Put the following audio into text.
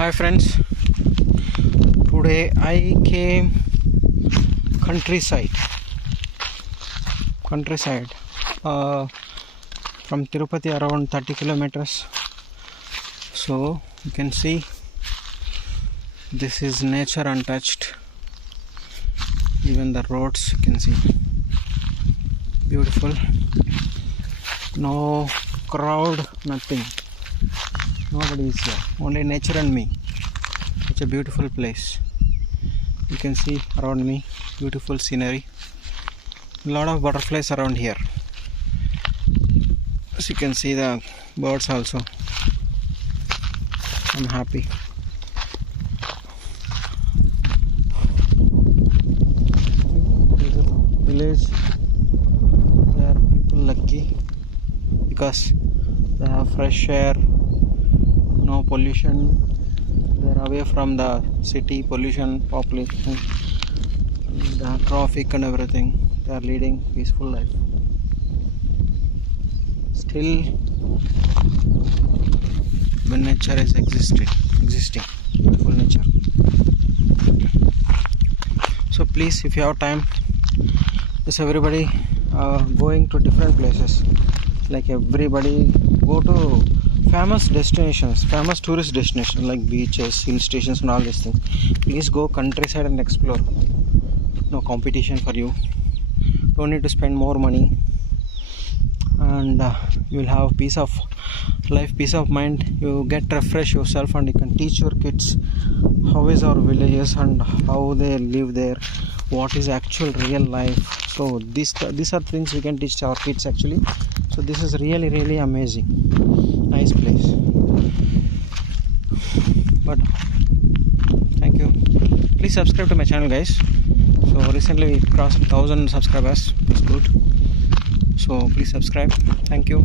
Hi friends, today I came countryside from Tirupati, around 30 kilometers. So you can see this is nature untouched. Even the roads you can see beautiful, no crowd, nothing, nobody is here, only nature and me. It's a beautiful place. You can see around me beautiful scenery, a lot of butterflies around here. As you can see the birds also. I'm happy. There's a village. There are people lucky because they have fresh air, no pollution. They're away from the city pollution, population, the traffic and everything. They are leading peaceful life. Still, when nature is existing, beautiful nature. So please, if you have time, just everybody going to different places. Like everybody go to famous destinations, famous tourist destinations like beaches, hill stations and all these things. Please go countryside and explore. No competition for you. Don't need to spend more money, and you will have peace of life, peace of mind. You get refresh yourself, and you can teach your kids how is our villages and how they live there, what is actual real life. So these are things we can teach our kids actually. So this is really amazing, nice place. But thank you. Please subscribe to my channel, guys. So recently we crossed 1,000 subscribers. It's good. So please subscribe. Thank you.